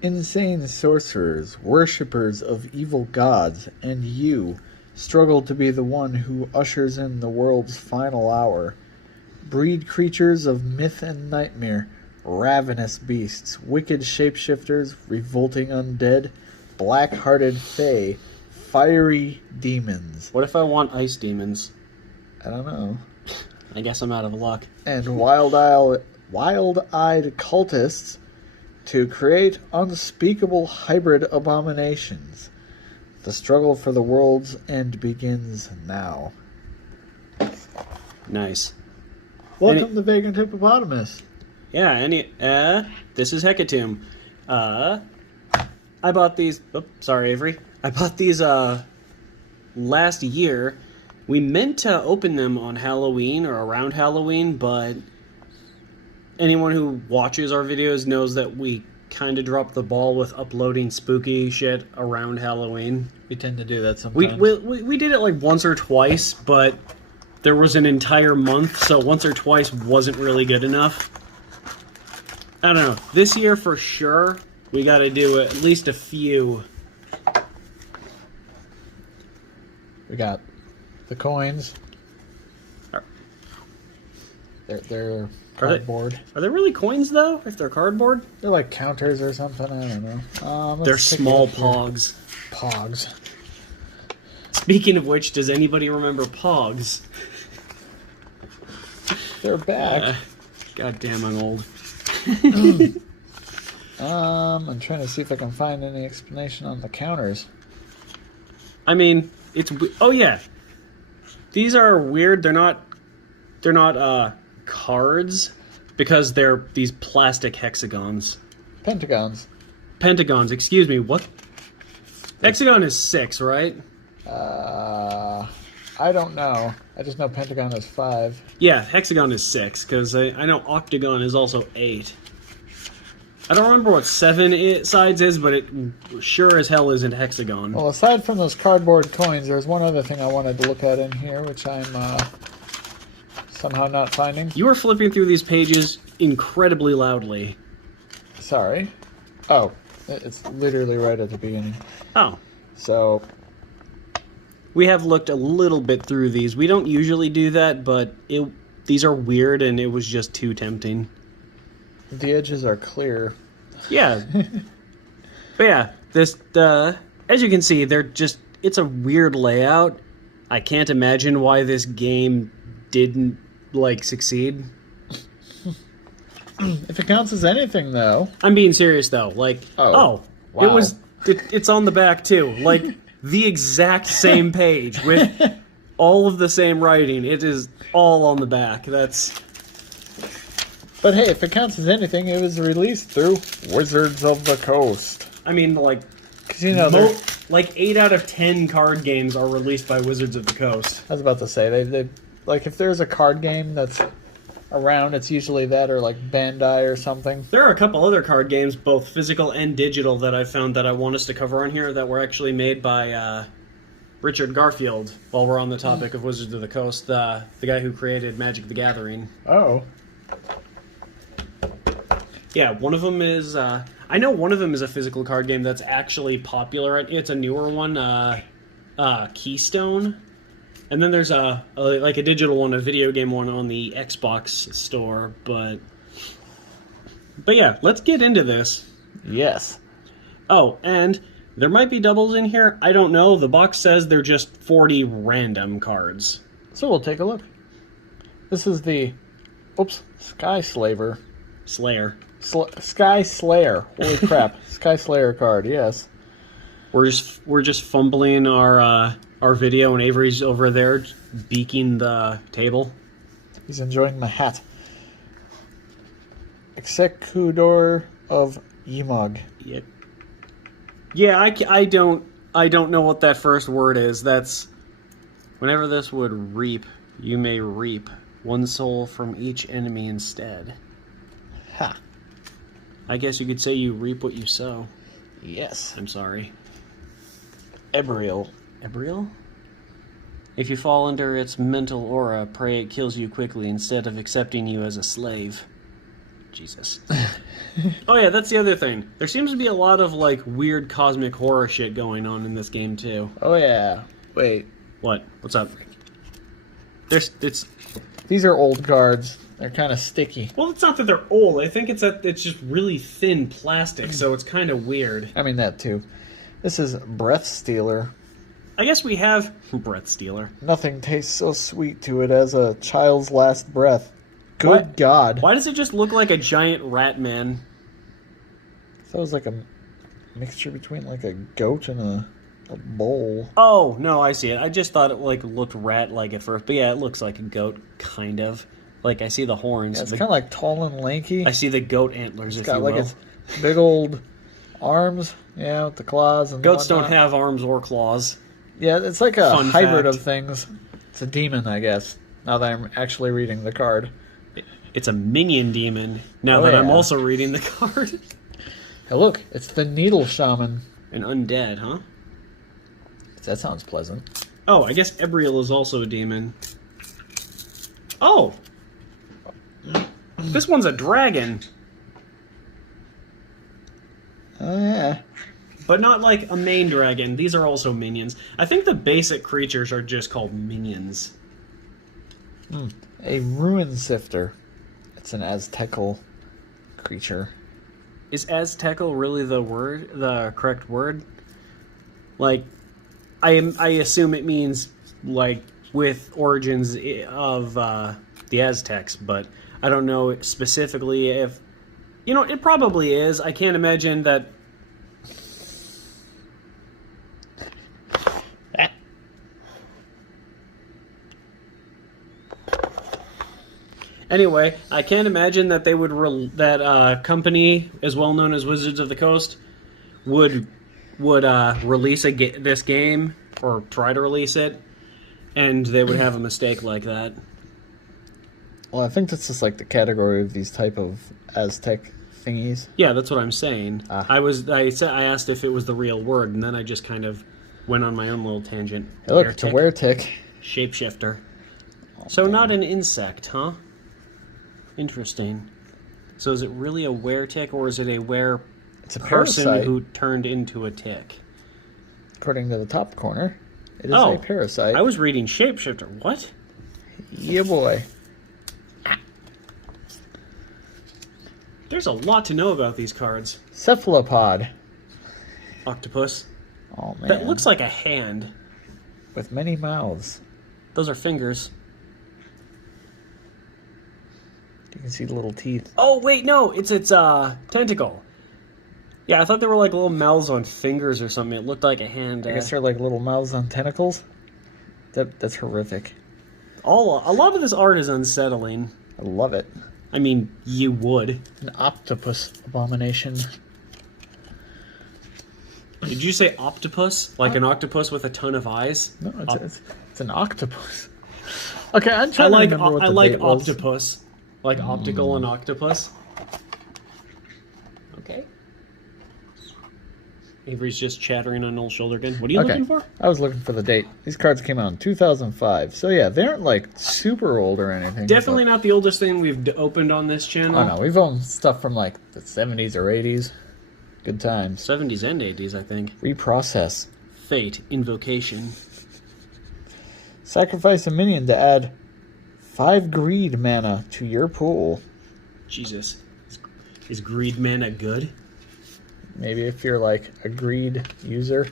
Insane sorcerers, worshippers of evil gods, and you struggle to be the one who ushers in the world's final hour. Breed creatures of myth and nightmare, ravenous beasts, wicked shapeshifters, revolting undead, black-hearted fae, fiery demons. What if I want ice demons? I don't know. I guess I'm out of luck. And wild-eyed cultists to create unspeakable hybrid abominations. The struggle for the world's end begins now. Nice. Welcome to Vagrant Hippopotamus. Yeah, this is Hecatomb. I bought these... Oh, sorry, Avery. I bought these, last year. We meant to open them on Halloween or around Halloween, but anyone who watches our videos knows that we kind of dropped the ball with uploading spooky shit around Halloween. We tend to do that sometimes. We did it like once or twice, but there was an entire month, so once or twice wasn't really good enough. I don't know. This year, for sure, we got to do at least a few. We got the coins. They're cardboard. Are they really coins, though, if they're cardboard? They're like counters or something. I don't know. They're small pogs. Pogs. Speaking of which, does anybody remember pogs? They're back. God damn, I'm old. I'm trying to see if I can find any explanation on the counters. I mean, it's... Oh, yeah. These are weird. They're not cards, because they're these plastic hexagons. Pentagons, excuse me. What? Hexagon is 6, right? I don't know. I just know pentagon is 5. Yeah, hexagon is 6, because I know octagon is also 8. I don't remember what 7 sides is, but it sure as hell isn't hexagon. Well, aside from those cardboard coins, there's one other thing I wanted to look at in here, which I'm somehow not finding. You were flipping through these pages incredibly loudly. Sorry. Oh, it's literally right at the beginning. Oh. So... we have looked a little bit through these. We don't usually do that, but these are weird, and it was just too tempting. The edges are clear. Yeah. But yeah, as you can see, it's a weird layout. I can't imagine why this game didn't, succeed. If it counts as anything, though. I'm being serious, though. Wow. It's on the back, too. The exact same page with all of the same writing. It is all on the back. But hey, if it counts as anything, it was released through Wizards of the Coast. I mean, because 8 out of 10 card games are released by Wizards of the Coast. I was about to say they if there's a card game that's around, it's usually that or Bandai or something. There are a couple other card games, both physical and digital, that I found that I want us to cover on here that were actually made by Richard Garfield. While we're on the topic of Wizards of the Coast, the guy who created Magic the Gathering. Oh. Yeah, one of them is... I know one of them is a physical card game that's actually popular. It's a newer one, Keystone. And then there's a digital one, a video game one on the Xbox store. But yeah, let's get into this. Yes. Oh, and there might be doubles in here. I don't know. The box says they're just 40 random cards. So we'll take a look. This is the... Sky Slayer. Sky Slayer. Holy crap. Sky Slayer card, yes. We're just fumbling our video, and Avery's over there beaking the table. He's enjoying my hat. Executor of Yimog. Yep. Yeah, I don't know what that first word is. That's whenever this would reap, you may reap one soul from each enemy instead. Ha. I guess you could say you reap what you sow. Yes. I'm sorry. Ebriel. If you fall under its mental aura, pray it kills you quickly instead of accepting you as a slave. Jesus. Oh yeah, that's the other thing. There seems to be a lot of like weird cosmic horror shit going on in this game too. Oh yeah. Wait. What? What's up? These are old cards. They're kind of sticky. Well, it's not that they're old. I think it's that it's just really thin plastic, so it's kind of weird. I mean that too. This is Breath Stealer. I guess we have Breath Stealer. Nothing tastes so sweet to it as a child's last breath. Good God. Why does it just look like a giant rat man? That was like a mixture between like a goat and a bull. Oh, no, I see it. I just thought it like looked rat-like at first. But yeah, it looks like a goat, kind of. Like, I see the horns. Yeah, it's kind of like tall and lanky. I see the goat antlers, It's if got you like will. its big old arms, yeah, with the claws and Goats whatnot. don't have arms or claws. Yeah, it's like a Fun hybrid fact. of things. It's a demon, I guess, now that I'm actually reading the card. It's a minion demon, now Oh, that I'm yeah. also reading the card. Hey, look, it's the Needle Shaman. An undead, huh? That sounds pleasant. Oh, I guess Ebriel is also a demon. Oh! This one's a dragon. Oh, yeah. But not like a main dragon. These are also minions. I think the basic creatures are just called minions. A Ruin Sifter. It's an Aztecal creature. Is Aztecal really the correct word? Like, I assume it means, like, with origins of the Aztecs, but I don't know specifically if... You know, it probably is. I can't imagine that... Anyway, I can't imagine that they would that company as well known as Wizards of the Coast would release this game or try to release it, and they would have a mistake like that. Well, I think that's just like the category of these type of Aztec thingies. Yeah, that's what I'm saying. Ah. I asked if it was the real word, and then I just kind of went on my own little tangent. Hey, look, it's a weretick. Shapeshifter. So not an insect, huh? Interesting. So is it really a weretick, or is it a It's a person parasite. who turned into a tick? According to the top corner, it is Oh, a parasite. I was reading shapeshifter. What? Yeah, boy. There's a lot to know about these cards. Cephalopod. Octopus. Oh, man. That looks like a hand. With many mouths. Those are fingers. You can see the little teeth. Oh, wait, no. It's tentacle. Yeah, I thought they were like little mouths on fingers or something. It looked like a hand. I guess they're like little mouths on tentacles. That's horrific. A lot of this art is unsettling. I love it. I mean, you would. An octopus abomination. Did you say octopus? Like an octopus with a ton of eyes? No, it's an octopus. Okay, I'm trying to remember what the date was. octopus. Like optical and octopus. Okay. Avery's just chattering on Noel's shoulder again. What are you looking for? I was looking for the date. These cards came out in 2005. So yeah, they aren't like super old or anything. Definitely not the oldest thing we've opened on this channel. Oh no, we've owned stuff from like the 70s or 80s. Good times. 70s and 80s, I think. Reprocess. Fate. Invocation. Sacrifice a minion to add 5 greed mana to your pool. Jesus. Is greed mana good? Maybe if you're like a greed user.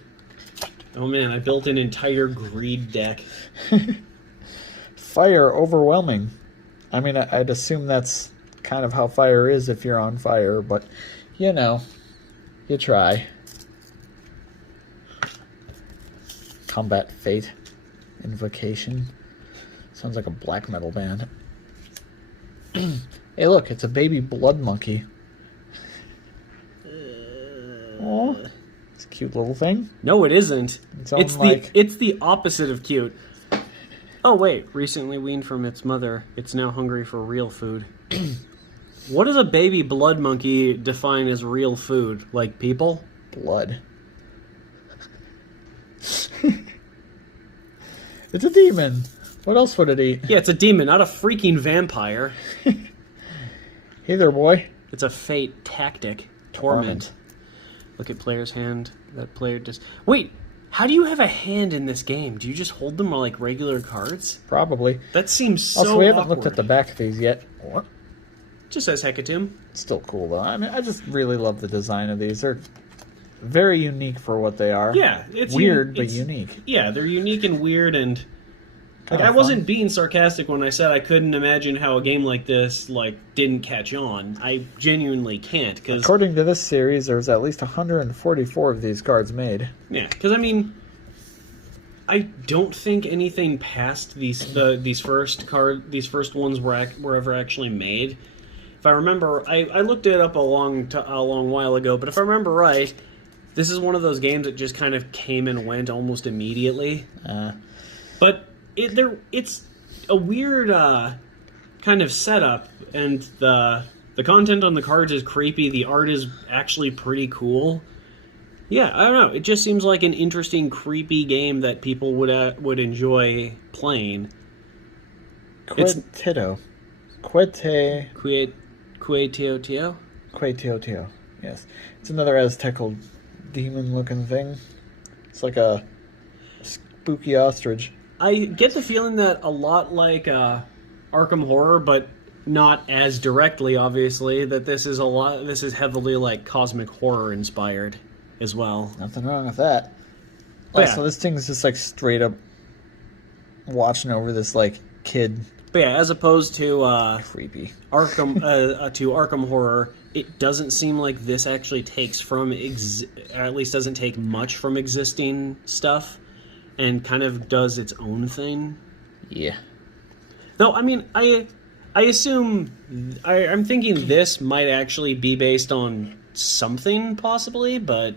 Oh man, I built an entire greed deck. Fire overwhelming. I mean, I'd assume that's kind of how fire is if you're on fire, but you know, you try. Combat Fate. Invocation. Sounds like a black metal band. Hey look, it's a baby blood monkey. Aw, it's a cute little thing. No, it isn't. It's like- it's the opposite of cute. Oh wait, recently weaned from its mother, it's now hungry for real food. What does a baby blood monkey define as real food? Like people? Blood. It's a demon. What else would it eat? Yeah, it's a demon, not a freaking vampire. Hey there, boy. It's a fate tactic. Torment. Look at player's hand. That player just... Wait, how do you have a hand in this game? Do you just hold them like regular cards? Probably. That seems so Also, we haven't awkward. looked at the back of these yet. What? Just says Hecatomb. It's still cool, though. I mean, I just really love the design of these. They're very unique for what they are. Yeah. It's weird, but unique. Yeah, they're unique and weird, and... Like, Kinda I wasn't fun. being sarcastic when I said I couldn't imagine how a game like this, didn't catch on. I genuinely can't, because... According to this series, there's at least 144 of these cards made. Yeah, because, I mean... I don't think anything past these first ones were ever actually made. If I remember, I looked it up a long while ago, but if I remember right, this is one of those games that just kind of came and went almost immediately. But it's a weird kind of setup, and the content on the cards is creepy. The art is actually pretty cool. Yeah, I don't know. It just seems like an interesting, creepy game that people would enjoy playing. Quetito. Queteo. Queteo. Yes. It's another Aztecal demon-looking thing. It's like a spooky ostrich. I get the feeling that a lot like ARKHAM Horror, but not as directly, obviously, that this is heavily like cosmic horror inspired as well. Nothing wrong with that. But yeah. So this thing's just like straight up watching over this like kid. But yeah, as opposed to Creepy. Arkham Horror, it doesn't seem like this actually takes from at least doesn't take much from existing stuff, and kind of does its own thing. Yeah. No, I mean, I assume I'm thinking this might actually be based on something possibly, but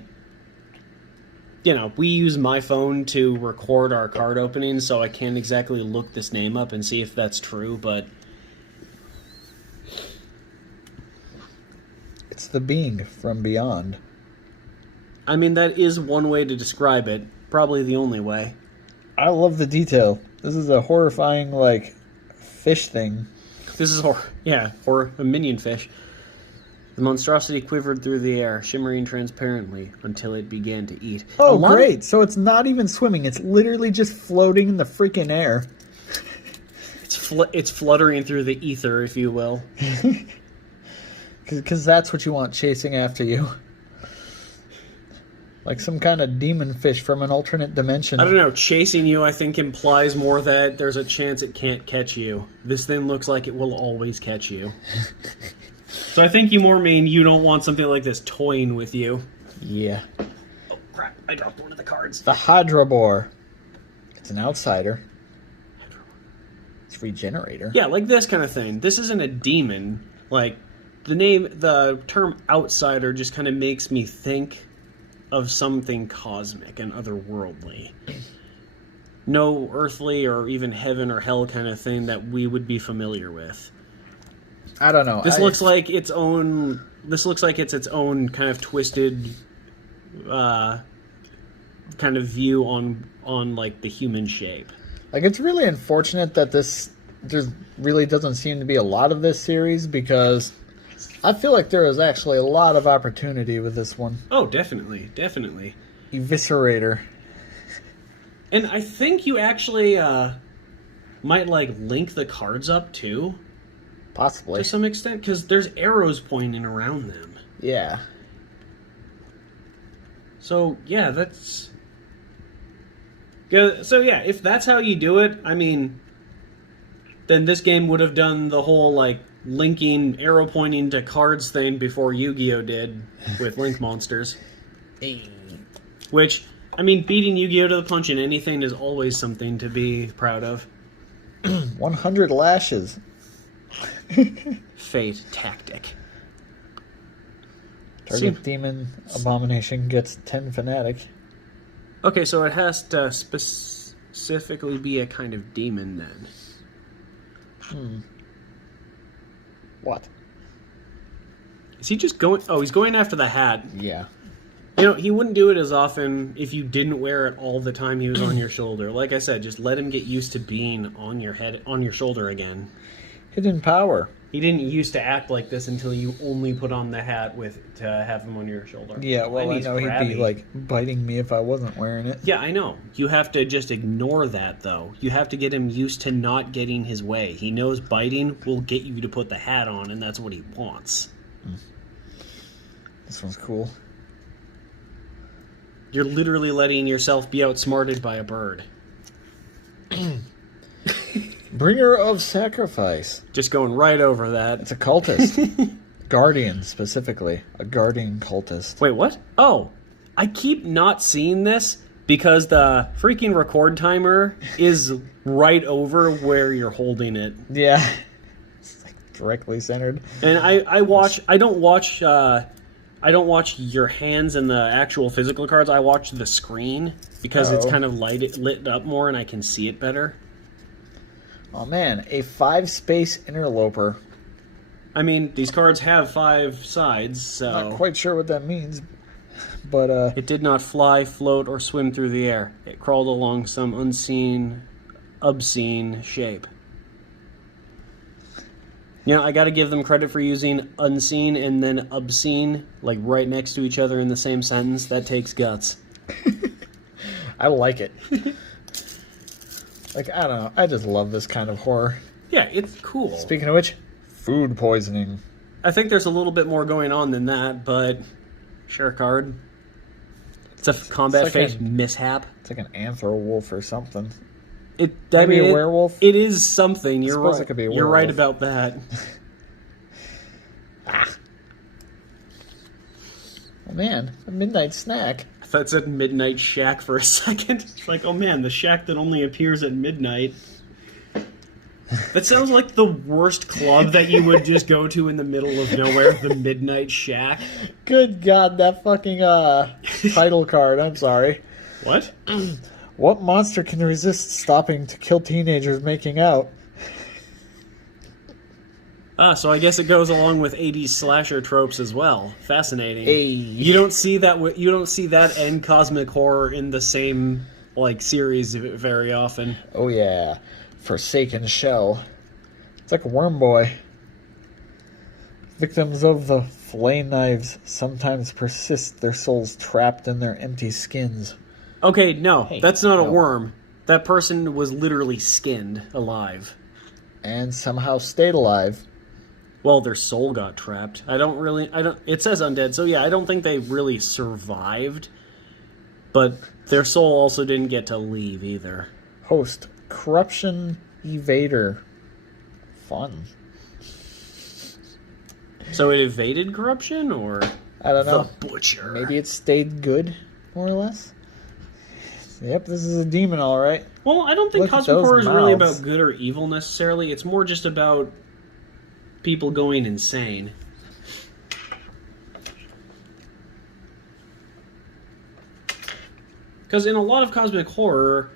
you know, we use my phone to record our card openings, so I can't exactly look this name up and see if that's true, but It's the being from beyond. I mean, that is one way to describe it. Probably the only way. I love the detail. This is a horrifying, like, fish thing. This is or a minion fish. The monstrosity quivered through the air, shimmering transparently, until it began to eat. Oh, great. So it's not even swimming. It's literally just floating in the freaking air. It's fluttering through the ether, if you will. Because that's what you want chasing after you. Like some kind of demon fish from an alternate dimension. I don't know. Chasing you, I think, implies more that there's a chance it can't catch you. This thing looks like it will always catch you. So I think you more mean you don't want something like this toying with you. Yeah. Oh, crap. I dropped one of the cards. The Hydrabore. It's an outsider. It's Regenerator. Yeah, like this kind of thing. This isn't a demon. Like, the term outsider just kind of makes me think of something cosmic and otherworldly. No earthly or even heaven or hell kind of thing that we would be familiar with. I don't know. This looks like its own. This looks like it's its own kind of twisted, kind of view on like the human shape. Like, it's really unfortunate that there really doesn't seem to be a lot of this series, because I feel like there is actually a lot of opportunity with this one. Oh, definitely. Eviscerator. And I think you actually might like link the cards up too. Possibly. To some extent, because there's arrows pointing around them. Yeah. So, yeah, that's... Yeah, so, yeah, if that's how you do it, I mean, then this game would have done the whole, like, linking, arrow pointing to cards thing before Yu-Gi-Oh! Did with Link Monsters. Which, I mean, beating Yu-Gi-Oh! To the punch in anything is always something to be proud of. 100 lashes. Fate tactic. Target demon abomination gets 10 fanatic. Okay, so it has to specifically be a kind of demon then. What? Is he just going... Oh, he's going after the hat. Yeah. You know, he wouldn't do it as often if you didn't wear it all the time he was on your shoulder. Like I said, just let him get used to being on your head, on your shoulder again. Hidden power. He didn't used to act like this until you only put on the hat to have him on your shoulder. Yeah, well, I And he's know crabby. he'd be, like, biting me if I wasn't wearing it. Yeah, I know. You have to just ignore that, though. You have to get him used to not getting his way. He knows biting will get you to put the hat on, and that's what he wants. This one's cool. You're literally letting yourself be outsmarted by a bird. Bringer of sacrifice. Just going right over that. It's a cultist. Guardian, specifically. A guardian cultist. Wait, what? Oh, I keep not seeing this because the freaking record timer is right over where you're holding it. Yeah. It's like directly centered. And I don't watch your hands and the actual physical cards. I watch the screen because it's kind of lit up more and I can see it better. Oh man, a 5-space interloper. I mean, these cards have 5 sides, so... Not quite sure what that means, but It did not fly, float, or swim through the air. It crawled along some unseen, obscene shape. You know, I gotta give them credit for using unseen and then obscene, like right next to each other in the same sentence. That takes guts. I like it. Like, I don't know. I just love this kind of horror. Yeah, it's cool. Speaking of which, food poisoning. I think there's a little bit more going on than that, but sure card. It's a combat like phase a- mishap. It's like an anthro wolf or something. Maybe a werewolf? It is something. You're suppose right. it could be a You're right werewolf. about that. Oh man, a midnight snack. I thought it said Midnight Shack for a second. It's like, oh man, the shack that only appears at midnight. That sounds like the worst club that you would just go to in the middle of nowhere, the Midnight Shack. Good God, that fucking title card. I'm sorry. What? What monster can resist stopping to kill teenagers making out? So I guess it goes along with 80s slasher tropes as well. Fascinating. Hey. You don't see that. You don't see that and cosmic horror in the same series very often. Oh yeah, Forsaken Shell. It's like a worm boy. Victims of the flame knives sometimes persist, their souls trapped in their empty skins. Okay, no, Hey, that's not a no. worm. That person was literally skinned alive. And somehow stayed alive. Well, their soul got trapped. It says undead, so yeah, I don't think they really survived. But their soul also didn't get to leave either. Host, Corruption Evader. Fun. So it evaded corruption, or I don't know. the Butcher? Maybe it stayed good, more or less. Yep, this is a demon, all right. Well, I don't think Look at cosmic those horror is really mouths. about good or evil necessarily. It's more just about people going insane. Because in a lot of cosmic horror,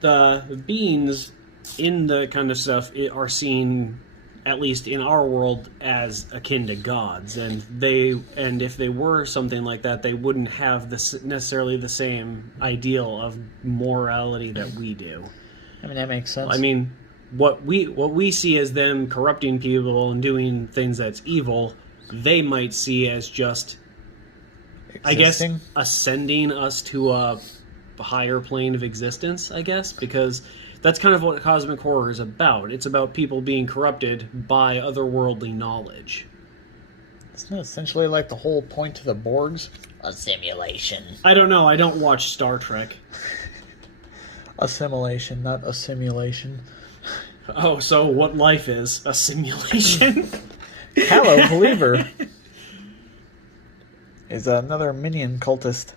the beings in the kind of stuff are seen, at least in our world, as akin to gods, and if they were something like that, they wouldn't have necessarily the same ideal of morality that we do. I mean, that makes sense. I mean, what we see as them corrupting people and doing things that's evil, they might see as just, I guess, Existing? ascending us to a higher plane of existence, I guess, because that's kind of what cosmic horror is about. It's about people being corrupted by otherworldly knowledge. Isn't that essentially like the whole point to the Borgs? A simulation. I don't know. I don't watch Star Trek. Assimilation, not a simulation. Oh, so what life is? A simulation? Callow Believer is another minion cultist.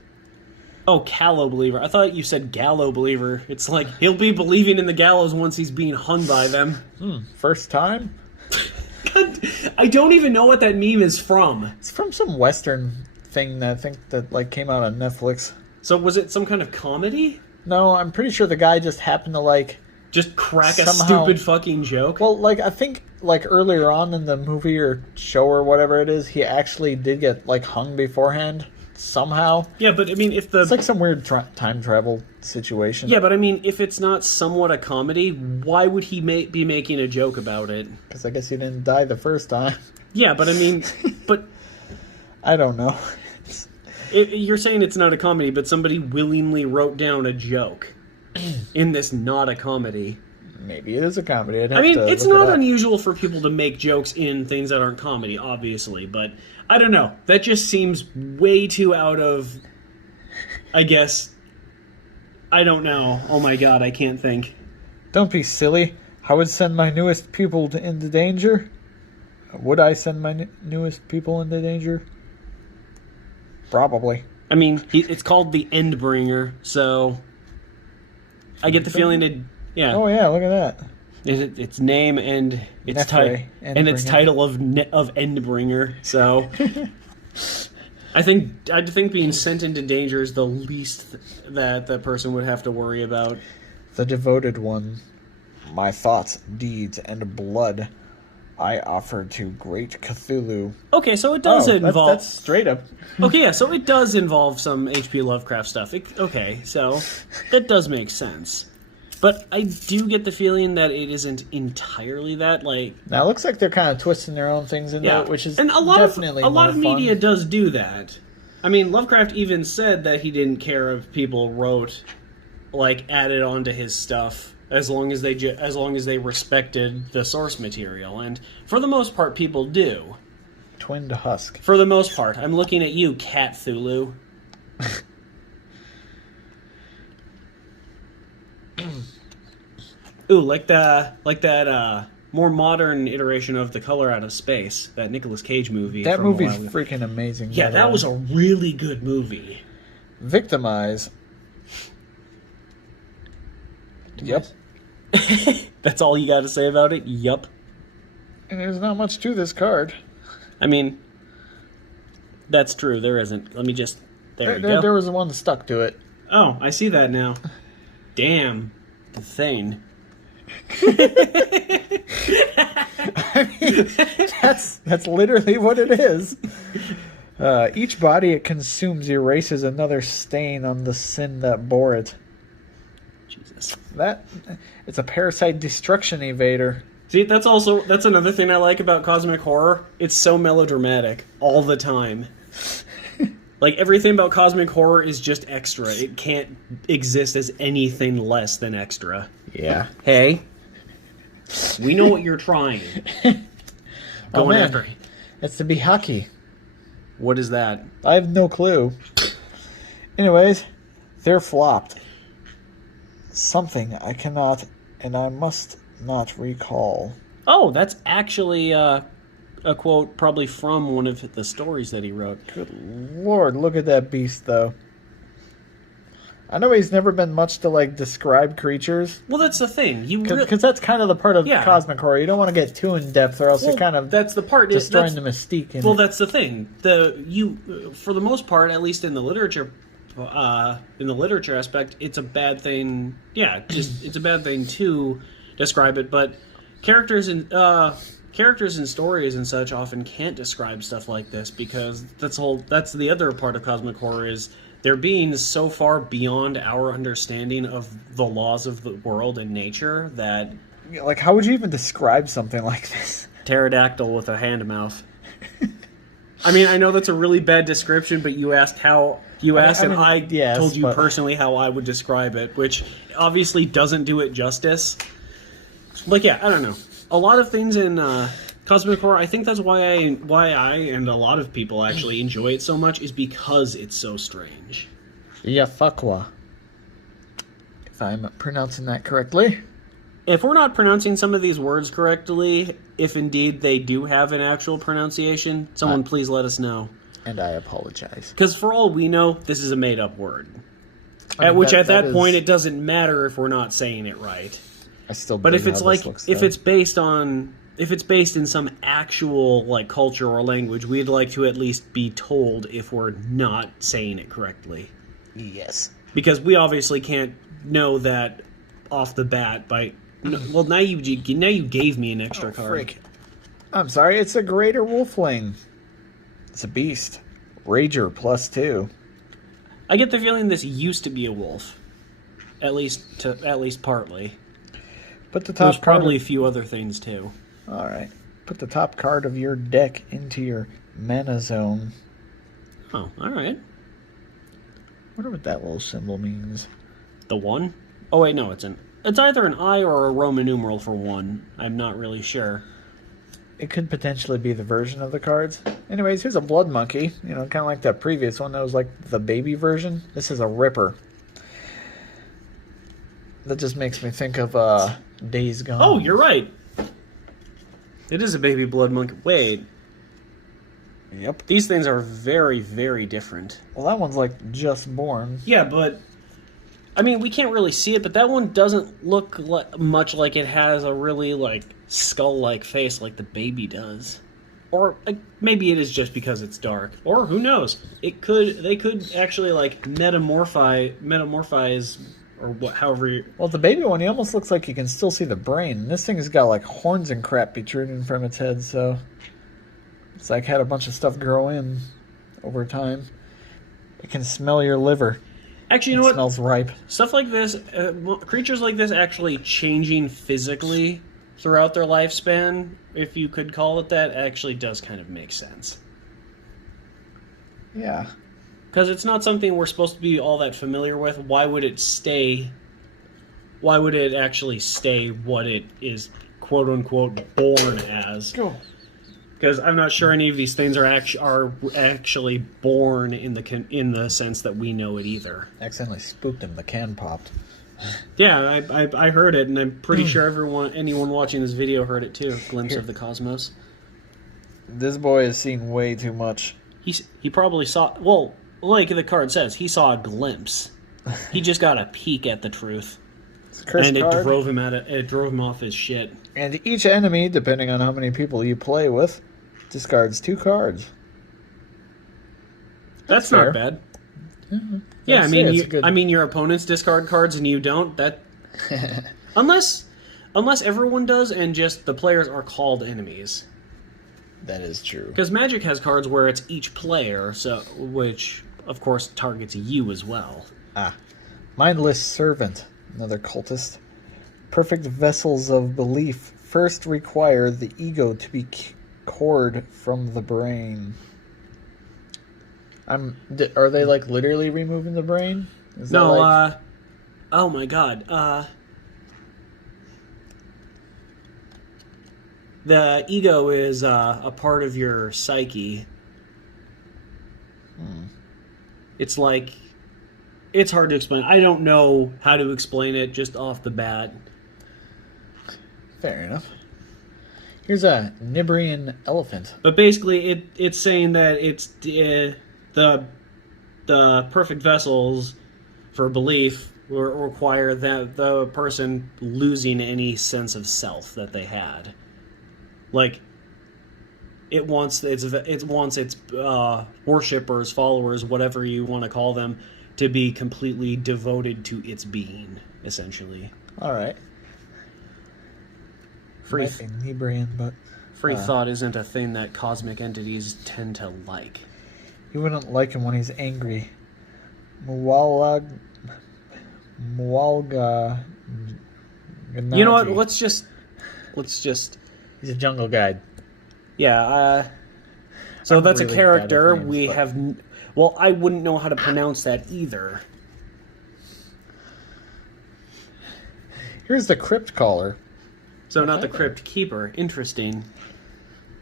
Oh, Callow Believer. I thought you said Gallow Believer. It's like, he'll be believing in the gallows once he's being hung by them. First time? God, I don't even know what that meme is from. It's from some Western thing that I think that came out on Netflix. So was it some kind of comedy? No, I'm pretty sure the guy just happened to Just crack a Somehow- stupid fucking joke? well, I think earlier on in the movie or show or whatever it is, he actually did get hung beforehand. somehow. Yeah, but I mean, if the... It's like some weird time travel situation. Yeah, but I mean, if it's not somewhat a comedy, why would he be making a joke about it? Because I guess he didn't die the first time. Yeah, but I mean, but... I don't know. You're saying it's not a comedy, but somebody willingly wrote down a joke in this not a comedy. Maybe it is a comedy. It's not unusual for people to make jokes in things that aren't comedy, obviously, but I don't know. That just seems way too out of, I guess, I don't know. Oh my god, I can't think. Don't be silly. I would send my newest pupil into danger. Would I send my newest pupil into danger? Probably. I mean, it's called the Endbringer, so I get the feeling that, yeah. Oh yeah, look at that. Its name and its title of Endbringer. So I'd think being sent into danger is the least that the person would have to worry about. The devoted one, my thoughts, deeds, and blood I offer to great Cthulhu. Okay, so it does involve... That's straight up. Okay, yeah, so it does involve some H.P. Lovecraft stuff. Okay, so that does make sense. But I do get the feeling that it isn't entirely that, like... Now, it looks like they're kind of twisting their own things into it, which is and definitely a lot of fun. media does do that. I mean, Lovecraft even said that he didn't care if people wrote, like, added onto his stuff, as long as they respected the source material, and for the most part, people do. Twin to husk. For the most part, I'm looking at you, Cat Thulu. Ooh, like that more modern iteration of The Color Out of Space, that Nicolas Cage movie. That movie's freaking amazing. Yeah, that was a really good movie. Victimize. Yep. That's all you got to say about it? Yup. And there's not much to this card. I mean, that's true. There isn't. Let me just... There you go. There was one stuck to it. Oh, I see that now. Damn. The thing. I mean, that's literally what it is. Each body it consumes erases another stain on the sin that bore it. Jesus. It's a parasite destruction evader. See, that's another thing I like about cosmic horror. It's so melodramatic all the time. Like, everything about cosmic horror is just extra. It can't exist as anything less than extra. Yeah. Hey, we know what you're trying. Going after. It's to be hockey. What is that? I have no clue. Anyways, they're flopped. Something I cannot and I must not recall. Oh, that's actually a quote probably from one of the stories that he wrote. Good lord, look at that beast, though. I know he's never been much to, like, describe creatures. Well, that's the thing. Because that's kind of the part of cosmic horror. You don't want to get too in-depth, or else you're kind of that's the part, destroying the mystique. That's the thing. For the most part, at least in the literature aspect, it's a bad thing. Yeah, it's a bad thing to describe it, but characters and stories and such often can't describe stuff like this, because that's the other part of cosmic horror, is they're being so far beyond our understanding of the laws of the world and nature that... Like, how would you even describe something like this? Pterodactyl with a hand mouth. I mean, I know that's a really bad description, but you asked how... I told you personally how I would describe it, which obviously doesn't do it justice. Like, yeah, I don't know. A lot of things in cosmic horror, I think that's why I and a lot of people actually enjoy it so much, is because it's so strange. Yafakwa. If I'm pronouncing that correctly. If we're not pronouncing some of these words correctly, if indeed they do have an actual pronunciation, someone please let us know. And I apologize. Because for all we know, this is a made-up word. At that point, it doesn't matter if we're not saying it right. But if it's based in some actual, like, culture or language, we'd like to at least be told if we're not saying it correctly. Yes. Because we obviously can't know that off the bat by... Well, now you gave me an extra card. Frick. I'm sorry, it's a greater wolfling. It's a beast. Rager +2. I get the feeling this used to be a wolf, at least partly. Put the top There's card probably a of- few other things too. All right. Put the top card of your deck into your mana zone. Oh, all right. Wonder what that little symbol means. The 1? Oh wait, no, it's either an I or a Roman numeral for 1. I'm not really sure. It could potentially be the version of the cards. Anyways, here's a blood monkey. You know, kind of like that previous one that was like the baby version. This is a ripper. That just makes me think of Days Gone. Oh, you're right. It is a baby blood monkey. Wait, Yep. these things are very, very different. Well, that one's like just born. Yeah, but I mean, we can't really see it, but that one doesn't look much like it has a really like skull-like face like the baby does. Or maybe it is just because it's dark. Or who knows? They could actually like metamorphize or what, however. Well, the baby one, he almost looks like you can still see the brain. And this thing has got like horns and crap protruding from its head, so it's like had a bunch of stuff grow in over time. It can smell your liver. Actually, you know It what? smells ripe. Stuff like this, creatures like this actually changing physically throughout their lifespan, if you could call it that, actually does kind of make sense. Yeah. Because it's not something we're supposed to be all that familiar with. Why would it stay? Why would it actually stay what it is, quote unquote, born as? Go. Because I'm not sure any of these things are actually born in the sense that we know it either. Accidentally spooked him. The can popped. Yeah, I heard it, and I'm pretty sure anyone watching this video heard it too. Glimpse of the cosmos. This boy has seen way too much. He probably saw. Well, like the card says, he saw a glimpse. He just got a peek at the truth, and it drove him It drove him off his shit. And each enemy, depending on how many people you play with, discards 2 cards. That's fair. not bad. Yeah, Good... I mean, your opponents discard cards and you don't. That unless everyone does, and just the players are called enemies. That is true. Because Magic has cards where it's each player, so which of course targets you as well. Mindless Servant, another cultist. Perfect vessels of belief first require the ego to be cored from the brain. Are they like literally removing the brain? Is that No, like... oh my god. The ego is a part of your psyche. It's like, it's hard to explain. I don't know how to explain it just off the bat. Fair enough. Here's a Nibrian elephant. But basically, it's saying that it's the perfect vessels for belief require that the person losing any sense of self that they had. Like, it wants its worshippers, followers, whatever you want to call them, to be completely devoted to its being, essentially. All right. Free Nibrian, but free thought isn't a thing that cosmic entities tend to like. You wouldn't like him when he's angry. Mualga. You know what? Let's just. He's a jungle guide. Yeah. So that's really a character bad at names, we but... have. Well, I wouldn't know how to pronounce that either. Here's the Crypt Caller. So not the Crypt Keeper. Interesting.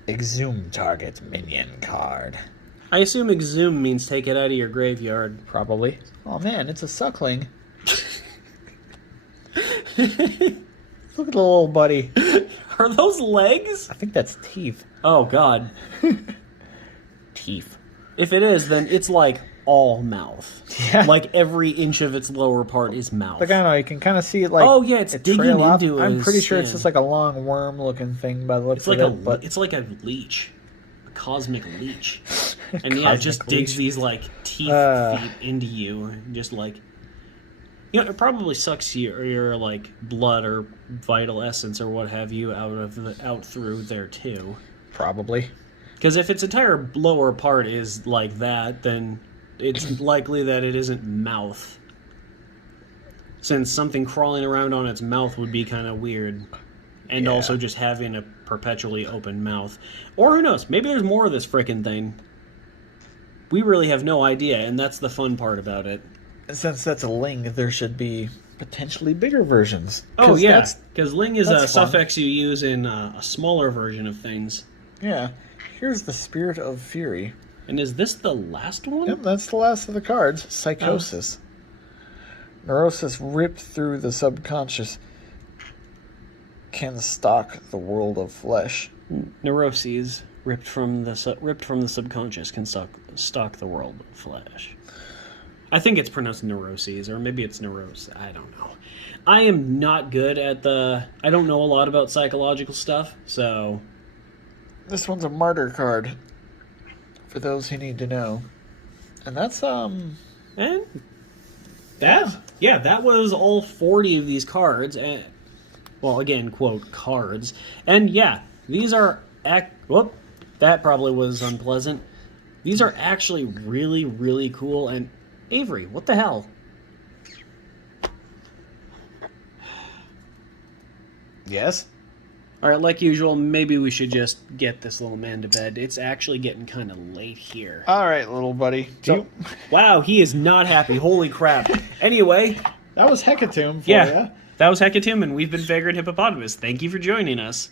Exhume target minion card. I assume exhume means take it out of your graveyard. Probably. Oh man, it's a suckling. Look at the little buddy. Are those legs? I think that's teeth. Oh god. Teeth. If it is, then it's like all mouth. Yeah. Like every inch of its lower part is mouth. Like, I don't know, you can kind of see it like... Oh yeah, it's digging into it. I'm pretty sure it's just like a long worm-looking thing by the looks of it. But It's like a leech. A cosmic leech. And yeah, it just digs these like teeth feet into you. And just like... You know, it probably sucks your like blood or vital essence or what have you out through there too. Probably. Because if its entire lower part is like that, then it's likely that it isn't mouth. Since something crawling around on its mouth would be kind of weird. And also just having a perpetually open mouth. Or who knows, maybe there's more of this frickin' thing. We really have no idea, and that's the fun part about it. And since that's a ling, there should be potentially bigger versions. Oh, yeah, because ling is a fun. suffix you use in a smaller version of things. Yeah. Here's the Spirit of Fury. And is this the last one? Yep, that's the last of the cards. Psychosis. Neurosis ripped through the subconscious can stalk the world of flesh. Neuroses ripped from the subconscious can stalk the world of flesh. I think it's pronounced neuroses, or maybe it's neuros. I don't know. I am not good at I don't know a lot about psychological stuff, so... This one's a martyr card. For those who need to know. And that's, And that was all 40 of these cards. And, well, again, quote, cards. And yeah, these are... Whoop, that probably was unpleasant. These are actually really, really cool. And Avery, what the hell? Yes? All right, like usual, maybe we should just get this little man to bed. It's actually getting kind of late here. All right, little buddy. Wow, he is not happy. Holy crap. Anyway. That was Hecatomb for you. ya. That was Hecatomb, and we've been Vagrant Hippopotamus. Thank you for joining us.